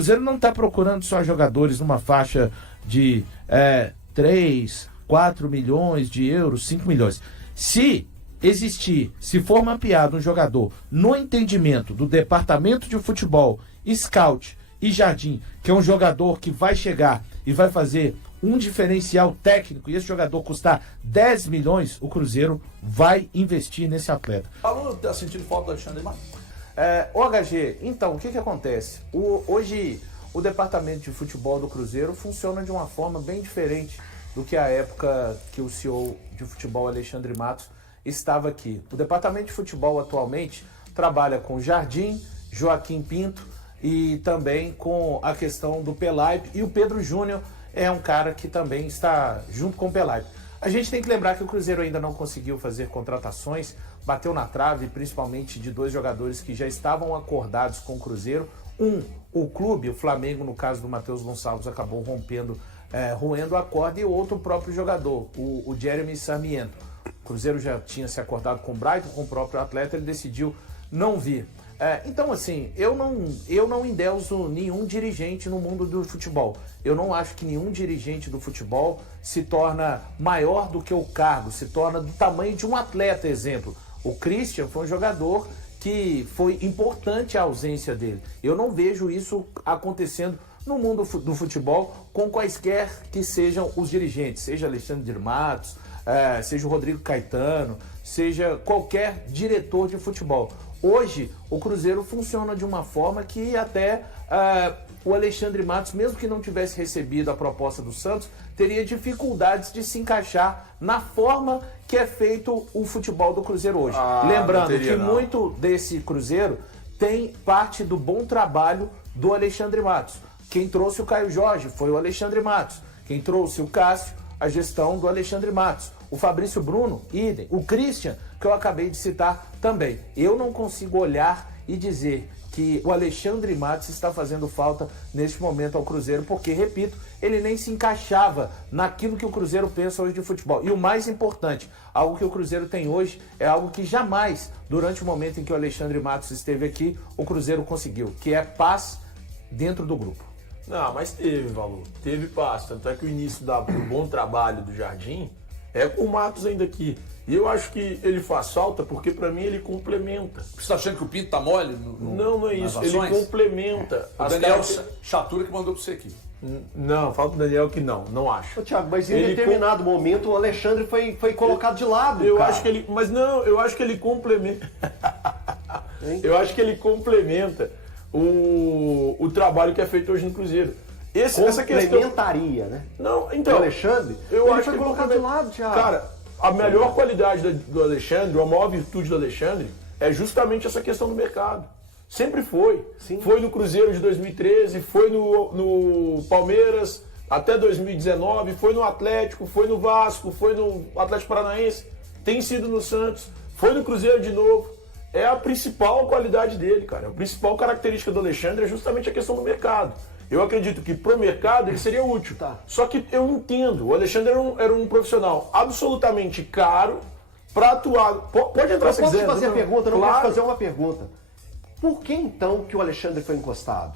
Cruzeiro não está procurando só jogadores numa faixa de 3, 4 milhões de euros, 5 milhões. Se for mapeado um jogador no entendimento do departamento de futebol, scout e jardim, que é um jogador que vai chegar e vai fazer um diferencial técnico, e esse jogador custar 10 milhões, o Cruzeiro vai investir nesse atleta. O aluno está sentindo falta do Alexandre Matos? O HG, então, o que acontece? Hoje, o departamento de futebol do Cruzeiro funciona de uma forma bem diferente do que a época que o CEO de futebol, Alexandre Matos, estava aqui. O departamento de futebol atualmente trabalha com Jardim, Joaquim Pinto e também com a questão do Pelaipe, e o Pedro Júnior é um cara que também está junto com o Pelaipe. A gente tem que lembrar que o Cruzeiro ainda não conseguiu fazer contratações, bateu na trave, principalmente de 2 jogadores que já estavam acordados com o Cruzeiro. O clube, o Flamengo, no caso do Matheus Gonçalves, acabou roendo a corda, e o outro, o próprio jogador, o Jeremy Sarmiento. O Cruzeiro já tinha se acordado com o Brighton, com o próprio atleta, ele decidiu não vir. Então, assim, eu não endeuso nenhum dirigente no mundo do futebol. Eu não acho que nenhum dirigente do futebol se torna maior do que o cargo, se torna do tamanho de um atleta, exemplo. O Christian foi um jogador que foi importante a ausência dele. Eu não vejo isso acontecendo no mundo do futebol com quaisquer que sejam os dirigentes, seja Alexandre Matos, seja o Rodrigo Caetano, seja qualquer diretor de futebol. Hoje, o Cruzeiro funciona de uma forma que até o Alexandre Matos, mesmo que não tivesse recebido a proposta do Santos, teria dificuldades de se encaixar na forma que é feito o futebol do Cruzeiro hoje. Lembrando que muito desse Cruzeiro tem parte do bom trabalho do Alexandre Matos. Quem trouxe o Caio Jorge foi o Alexandre Matos. Quem trouxe o Cássio, a gestão do Alexandre Matos. O Fabrício Bruno, idem. O Christian, que eu acabei de citar, também. Eu não consigo olhar e dizer que o Alexandre Matos está fazendo falta neste momento ao Cruzeiro, porque, repito, ele nem se encaixava naquilo que o Cruzeiro pensa hoje de futebol. E o mais importante, algo que o Cruzeiro tem hoje é algo que jamais, durante o momento em que o Alexandre Matos esteve aqui, o Cruzeiro conseguiu, que é paz dentro do grupo. Não, mas teve, Valor. Teve paz. Tanto é que o início do bom trabalho do Jardim é com o Matos ainda aqui. E eu acho que ele faz falta porque, pra mim, ele complementa. Você tá achando que o Pinto tá mole? Não é isso. Ele complementa. O Daniel Chatura que mandou pra você aqui. Não, fala pro Daniel que não acho. Ô, Thiago, mas em determinado momento o Alexandre foi colocado de lado, eu cara. Acho que ele, mas não, eu acho que ele complementa. Eu acho que ele complementa o trabalho que é feito hoje no Cruzeiro. Essa complementaria, né? Não, então. O Alexandre, eu acho foi que colocado de lado, Thiago. Cara, a melhor qualidade do Alexandre, a maior virtude do Alexandre é justamente essa questão do mercado. Sempre foi. Sim. Foi no Cruzeiro de 2013, foi no Palmeiras até 2019, foi no Atlético, foi no Vasco, foi no Atlético Paranaense, tem sido no Santos, foi no Cruzeiro de novo. É a principal qualidade dele, cara. A principal característica do Alexandre é justamente a questão do mercado. Eu acredito que pro mercado ele seria útil. Tá. Só que eu entendo, o Alexandre era um profissional absolutamente caro para atuar. Pode entrar se quiser. Posso te fazer a pergunta? Não claro. posso fazer uma pergunta. Por que então que o Alexandre foi encostado?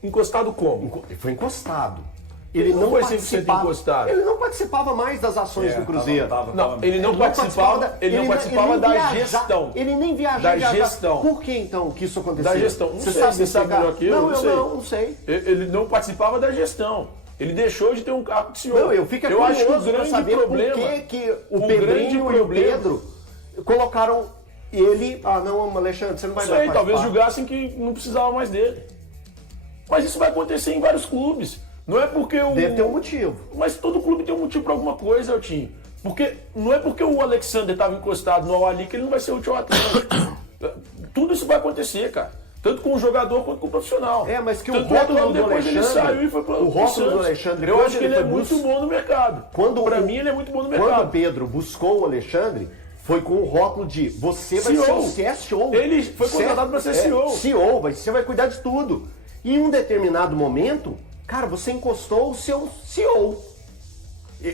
Encostado como? Ele foi encostado. Ele Não não foi 100% participava. encostado. Ele não participava mais das ações do Cruzeiro. Não, ele não participava da gestão. Ele nem viajava. Da gestão. Por que então que isso aconteceu? Da gestão. Não Você sei, você sabe melhor que eu? Não sei. Ele não participava da gestão. Ele deixou de ter um cargo de senhor. Não, eu fico acho que o curioso para grande saber problema, por que o Pedrinho e o Pedro colocaram ele... não, Alexandre, você não vai mais participar. Talvez julgassem que não precisava mais dele. Mas isso vai acontecer em vários clubes. Não é porque o... Deve ter um motivo. Mas todo clube tem um motivo para alguma coisa, Eltinho. Porque não é porque o Alexander estava encostado no Al-Ahly que ele não vai ser útil ao Atlético. Tudo isso vai acontecer, cara. Tanto com o jogador quanto com o profissional. Mas que tanto o rótulo do depois Alexandre... ele saiu e foi pro o rótulo Santos. do Alexandre... Eu acho que ele é muito bom no mercado. Para mim, ele é muito bom no mercado. Quando o Pedro buscou o Alexandre, foi com o rótulo de você vai ser o CSO. Ele foi contratado para ser CEO. CEO, você vai cuidar de tudo. E em um determinado momento, cara, você encostou o seu CEO.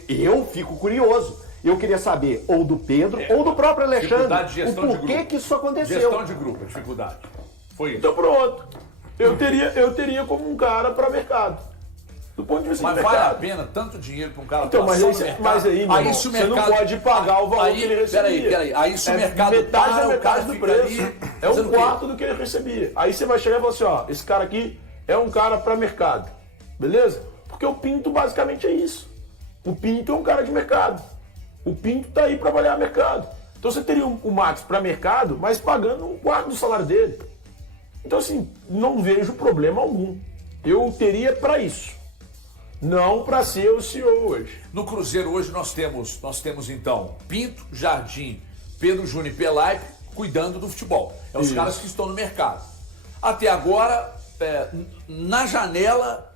Eu fico curioso. Eu queria saber ou do Pedro ou do próprio Alexandre De gestão o porquê que isso aconteceu. Gestão de grupo, dificuldade. Foi isso. Então pronto. eu teria como um cara para mercado. Do ponto de vista Mas de vale a mercado. pena tanto dinheiro para um cara Então, mas atuação aí, no mercado? mas aí, meu irmão, se o você não mercado- pode pagar o valor que ele recebia. Peraí. Aí se o mercado metade para, da o metade cara do fica preço. ali É fazendo um o quê? quarto do que ele recebia. Aí você vai chegar e falar assim, ó, esse cara aqui é um cara para mercado. Beleza? Porque o Pinto basicamente é isso. O Pinto é um cara de mercado. O Pinto tá aí para avaliar mercado. Então você teria o Max para mercado, mas pagando um quarto do salário dele. Então assim, não vejo problema algum. Eu teria para isso. Não para ser o CEO hoje. No Cruzeiro hoje nós temos então Pinto, Jardim, Pedro Júnior e Pelaipe cuidando do futebol. É os caras que estão no mercado. Até agora, na janela,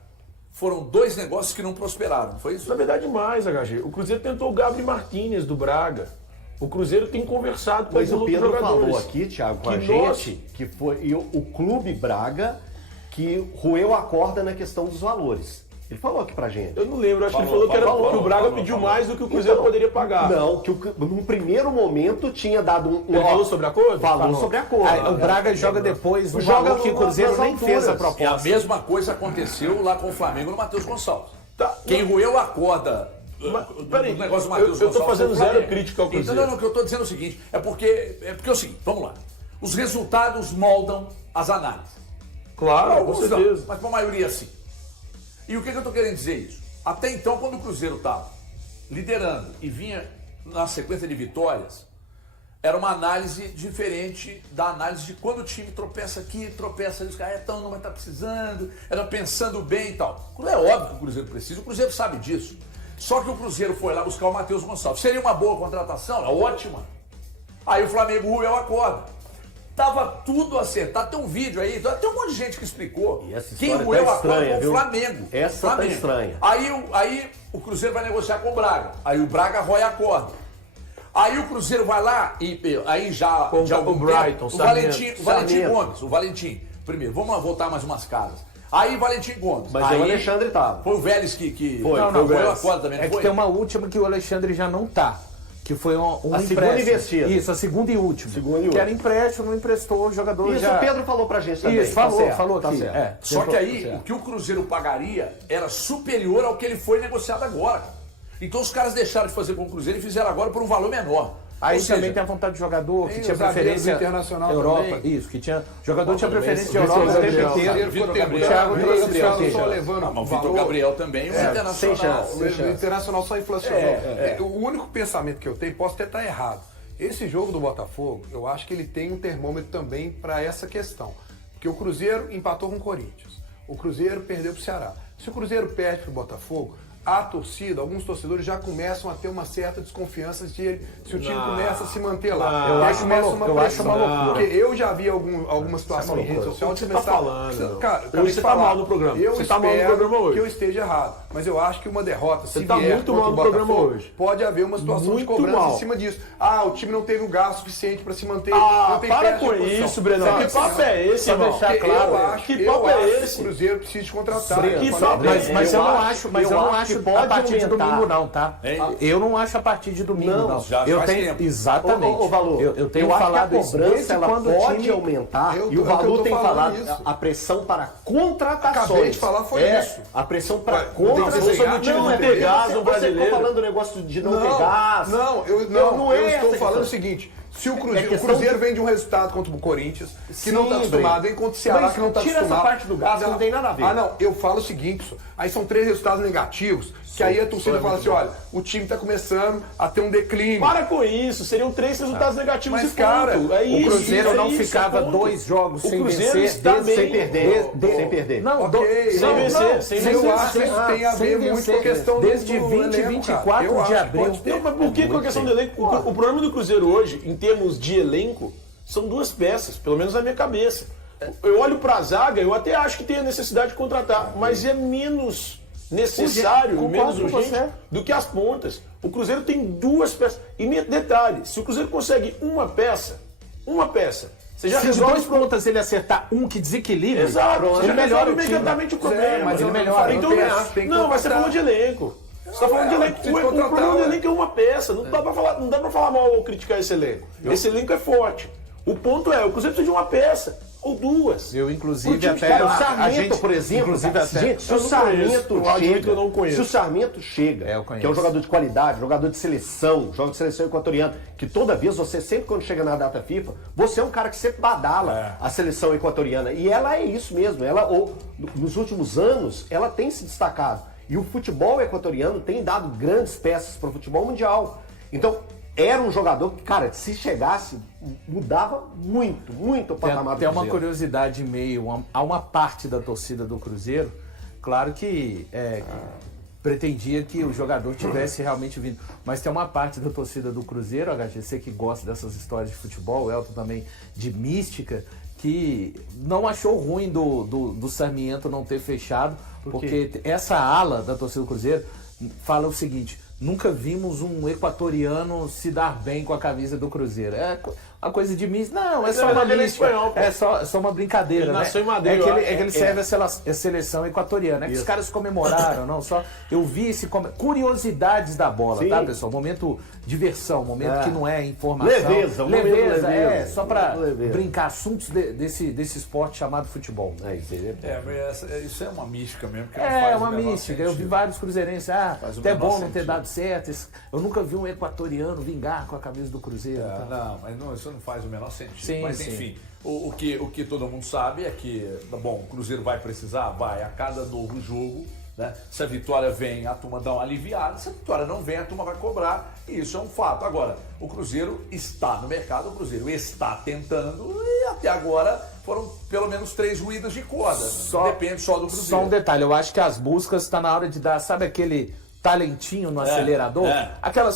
foram 2 negócios que não prosperaram, não foi isso? Na verdade, mais, HG. O Cruzeiro tentou o Gabriel Martínez do Braga. O Cruzeiro tem conversado com Mas o alguns Pedro jogadores. falou aqui, Thiago, com a que gente, que foi o Clube Braga que roeu a corda na questão dos valores. Ele falou aqui pra gente. Eu não lembro, acho que ele Falou, falou que falou, que o Braga falou, pediu falou. mais do que o Cruzeiro poderia pagar. Não, que num primeiro momento tinha dado um... Ele falou sobre a coisa? Falou sobre a coisa. Aí, o Braga joga depois um Joga valor que o Cruzeiro nas nem fez a alturas. E a proposta. mesma coisa aconteceu lá com o Flamengo no Matheus Gonçalves. Tá. Quem roeu a corda peraí, do negócio do Matheus eu tô Gonçalves fazendo foi o zero Flamengo. crítica ao Cruzeiro. Então, não, o que eu tô dizendo é o seguinte, é porque é o seguinte, vamos lá. Os resultados moldam as análises. Claro, com Alguns não, certeza. mas para a maioria sim. E o que eu tô querendo dizer isso? Até então, quando o Cruzeiro estava liderando e vinha na sequência de vitórias, era uma análise diferente da análise de quando o time tropeça aqui, tropeça ali, os caras não vai estar precisando, era pensando bem e tal. É óbvio que o Cruzeiro precisa, o Cruzeiro sabe disso. Só que o Cruzeiro foi lá buscar o Matheus Gonçalves. Seria uma boa contratação? É ótima. Aí o Flamengo roeu a corda. Tava tudo acertado. Tem um vídeo aí, tem um monte de gente que explicou. E essa Quem história roeu tá a corda estranha, foi o viu? Flamengo. Essa tá Flamengo. estranha. Aí o Cruzeiro vai negociar com o Braga. Aí o Braga roia a corda. Aí o Cruzeiro vai lá e aí já Com de algum o Brighton, tempo, o Valentim Sarmiento. Gomes, o Valentim. Primeiro, vamos voltar mais umas casas. Aí Valentim Gomes. Mas aí, o Alexandre tava. Foi o Vélez que Foi, não, foi o roeu a Vélez. corda também, não É que foi? tem uma última que o Alexandre já não tá. Que foi um A segunda empréstimo. investida. Isso, a segunda e última. Segunda e que era última. empréstimo, não emprestou, o jogador Isso já... o Pedro falou pra gente também. Isso, falou, tá certo, falou tá aqui. certo. É. Só que aí, Certo. o que o Cruzeiro pagaria era superior ao que ele foi negociado agora. Então os caras deixaram de fazer com o Cruzeiro e fizeram agora por um valor menor. Aí Ou seja, também tem a vontade de jogador, que tem tinha os zagueiros preferência internacional Europa. também. Isso, que tinha... Jogador tinha preferência de Vitor Europa o tempo Gabriel. inteiro. Vitor Ficou Gabriel. tempo. Thiago O trouxe Internacional Gabriel. só levando Não, mas o Vitor valor. Gabriel também, o sem internacional. chance. O Internacional só inflacionou. O único pensamento que eu tenho, posso até estar errado. Esse jogo do Botafogo, eu acho que ele tem um termômetro também para essa questão. Porque o Cruzeiro empatou com o Corinthians. O Cruzeiro perdeu para o Ceará. Se o Cruzeiro perde para o Botafogo, a torcida, alguns torcedores já começam a ter uma certa desconfiança de se o time começa a se manter lá. Eu E aí acho começa uma loucura. Porque eu já vi alguma situação em rede social de Você tá começar... falando? Cara, eu acabei Hoje de você tá falar. mal no programa. Eu Você tá mal no espero programa hoje. que eu esteja errado. Mas eu acho que uma derrota, se Você tá vier muito contra mal o no programa Botafogo, hoje. pode haver uma situação de Muito cobrança mal. em cima disso. Ah, o time não teve o gasto suficiente para se manter. Ah, não tem para peça de com reposição. isso, Breno. Sabe, Que papo é esse, Só irmão? deixar Porque claro, eu acho, que eu papo é acho que esse? o Cruzeiro precisa de contratar. Que Eu papo falei, é esse? Mas eu não acho, eu eu não acho que acho pode a partir de aumentar. domingo não, tá? Hein? Eu não acho a partir de domingo não. já Eu faz tenho tempo. exatamente. Ô, Valor, eu tenho acho falado que a isso cobrança desde ela quando o pode time aumentar Eu- e o é o que eu Valor tô tem falando falado isso. a pressão para contratações. Acabei de falar, foi isso. A pressão para Ué, tem que contratações. desenhar o time Não, não é ter porque gás você- no Você brasileiro. ficou falando do negócio de não ter gás. Eu é estou essa falando questão. o seguinte. Se o É Cruzeiro, questão o Cruzeiro de- vem de um resultado contra o Corinthians, que Sim, não está acostumado, Breno. vem contra o Ceará, Mas que não está tira essa acostumado. parte do gasto, não tem nada a ver. Ah, não, eu falo o seguinte, só, aí são 3 resultados negativos, que aí a torcida fala assim, olha, o time está começando a ter um declínio. Para com isso, seriam 3 resultados negativos Mas, e cara, ponto. É o isso, Cruzeiro é não isso, ficava ponto. 2 jogos O sem Cruzeiro vencer está desde- bem. Sem perder. Sem perder. Não, Ok, sem não, vencer, não, sem eu vencer, acho que isso tem a sem ver muito vencer. com a questão Desde do 20 e elenco, 24 cara. Eu de acho que abril. pode ter. Não, mas por que com a questão do elenco? O problema do Cruzeiro hoje, em termos de elenco, são 2 peças, pelo menos na minha cabeça. Eu olho pra zaga, eu até acho que tem a necessidade de contratar, mas é menos necessário, Concordo menos com urgente você. do que as pontas. O Cruzeiro tem 2 peças. E detalhe, se o Cruzeiro consegue uma peça, você já Se de resolve 2 pontas ele acertar um que desequilibra, Exato, ele já melhora resolve o time. imediatamente o problema. mas ele Então, melhora. Então, Eu acho que tem que não, mas você contratar. falou de elenco. Você tá falando de elenco. precisa O contratar, problema do ué. elenco é uma peça. Não dá pra falar mal ou criticar esse elenco. Esse elenco é forte. O ponto é, o Cruzeiro precisa de uma peça. ou duas. Eu, inclusive, Cara, até... o Sarmento, a gente, por exemplo, inclusive, cara, até... gente, se Eu o não Sarmento conheço, eu admito chega, que eu não conheço. se o Sarmento chega, Eu conheço. que é um jogador de qualidade, jogador de seleção, joga de seleção equatoriana, que toda vez você, sempre quando chega na data FIFA, você é um cara que sempre badala a seleção equatoriana. E ela é isso mesmo, nos últimos anos, ela tem se destacado. E o futebol equatoriano tem dado grandes peças para o futebol mundial. Então, era um jogador que, cara, se chegasse, mudava muito o patamar do Tem uma Cruzeiro. curiosidade em meio a uma parte da torcida do Cruzeiro, claro que pretendia que o jogador tivesse realmente vindo, mas tem uma parte da torcida do Cruzeiro, HGC, que gosta dessas histórias de futebol, o Elton também, de mística, que não achou ruim do Sarmiento não ter fechado, porque essa ala da torcida do Cruzeiro fala o seguinte: nunca vimos um equatoriano se dar bem com a camisa do Cruzeiro. É uma coisa de mística. Não, é só uma ele é mística. espanhol, pô. É só uma brincadeira, Ele né? nasceu em Madeira, É que ele serve a seleção equatoriana. É que os caras comemoraram, não só. Eu vi curiosidades da bola, Sim. tá, pessoal? Momento diversão, momento que não é informação. Leveza, um momento leveza. Só pra Leveza. brincar assuntos desse esporte chamado futebol. Isso aí é bom. Mas isso é uma mística mesmo. Que não É, faz o uma menor mística. Eu vi sentido. vários cruzeirenses. Faz o Até menor bom não ter sentido. dado certo. Eu nunca vi um equatoriano vingar com a camisa do Cruzeiro. tá? Não, mas isso não faz o menor sentido. Sim, mas sim. enfim, o que todo mundo sabe é que, bom, o Cruzeiro vai precisar? Vai, a cada novo jogo, né? Se a vitória vem, a turma dá uma aliviada. Se a vitória não vem, a turma vai cobrar. E isso é um fato. Agora, o Cruzeiro está no mercado, o Cruzeiro está tentando e até agora foram pelo menos 3 ruídas de corda. Depende só do Cruzeiro. Só um detalhe, eu acho que as buscas está na hora de dar, sabe aquele talentinho no acelerador? Aquela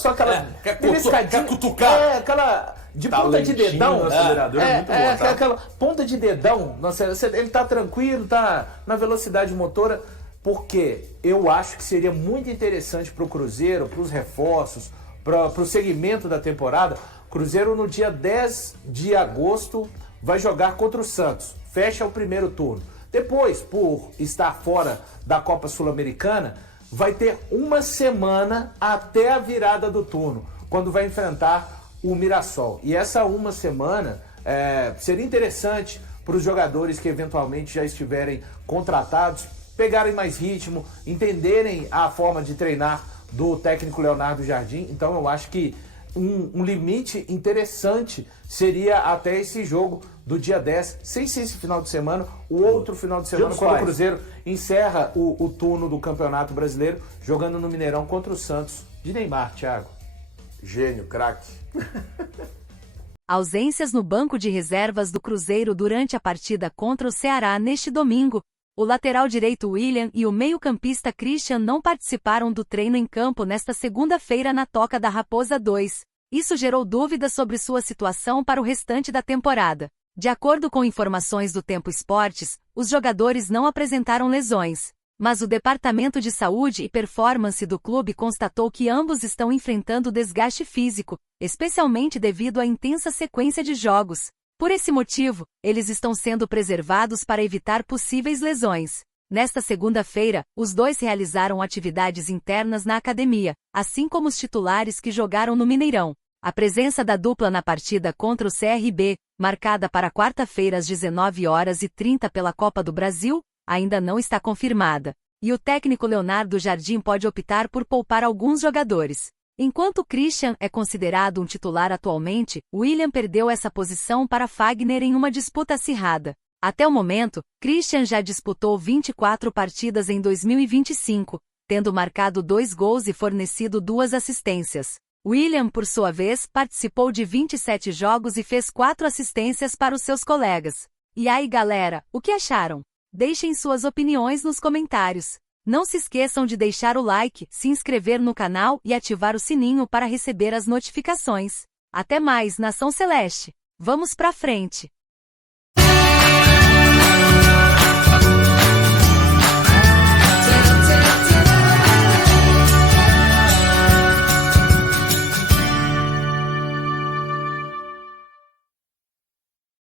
Quer beliscadinha. cutucar? Aquela de ponta de Talentinho dedão. no acelerador é muito bom, tá? Aquela ponta de dedão no acelerador. Ele tá tranquilo, tá na velocidade motora, porque eu acho que seria muito interessante para o Cruzeiro, para os reforços, para o segmento da temporada. Cruzeiro no dia 10 de agosto vai jogar contra o Santos. Fecha o primeiro turno. Depois, por estar fora da Copa Sul-Americana, vai ter uma semana até a virada do turno, quando vai enfrentar o Mirassol. E essa uma semana seria interessante para os jogadores que eventualmente já estiverem contratados pegarem mais ritmo, entenderem a forma de treinar do técnico Leonardo Jardim. Então eu acho que um limite interessante seria até esse jogo do dia 10, sem ser esse final de semana, o outro final de semana, quando o Cruzeiro encerra o turno do Campeonato Brasileiro, jogando no Mineirão contra o Santos de Neymar, Thiago. Gênio, craque. Ausências no banco de reservas do Cruzeiro durante a partida contra o Ceará neste domingo. O lateral direito William e o meio-campista Christian não participaram do treino em campo nesta segunda-feira na Toca da Raposa 2. Isso gerou dúvidas sobre sua situação para o restante da temporada. De acordo com informações do Tempo Esportes, os jogadores não apresentaram lesões, mas o Departamento de Saúde e Performance do clube constatou que ambos estão enfrentando desgaste físico, especialmente devido à intensa sequência de jogos. Por esse motivo, eles estão sendo preservados para evitar possíveis lesões. Nesta segunda-feira, os dois realizaram atividades internas na academia, assim como os titulares que jogaram no Mineirão. A presença da dupla na partida contra o CRB, marcada para quarta-feira às 19h30 pela Copa do Brasil, ainda não está confirmada. E o técnico Leonardo Jardim pode optar por poupar alguns jogadores. Enquanto Christian é considerado um titular atualmente, William perdeu essa posição para Fagner em uma disputa acirrada. Até o momento, Christian já disputou 24 partidas em 2025, tendo marcado 2 gols e fornecido 2 assistências. William, por sua vez, participou de 27 jogos e fez 4 assistências para os seus colegas. E aí, galera, o que acharam? Deixem suas opiniões nos comentários. Não se esqueçam de deixar o like, se inscrever no canal e ativar o sininho para receber as notificações. Até mais, Nação Celeste! Vamos pra frente!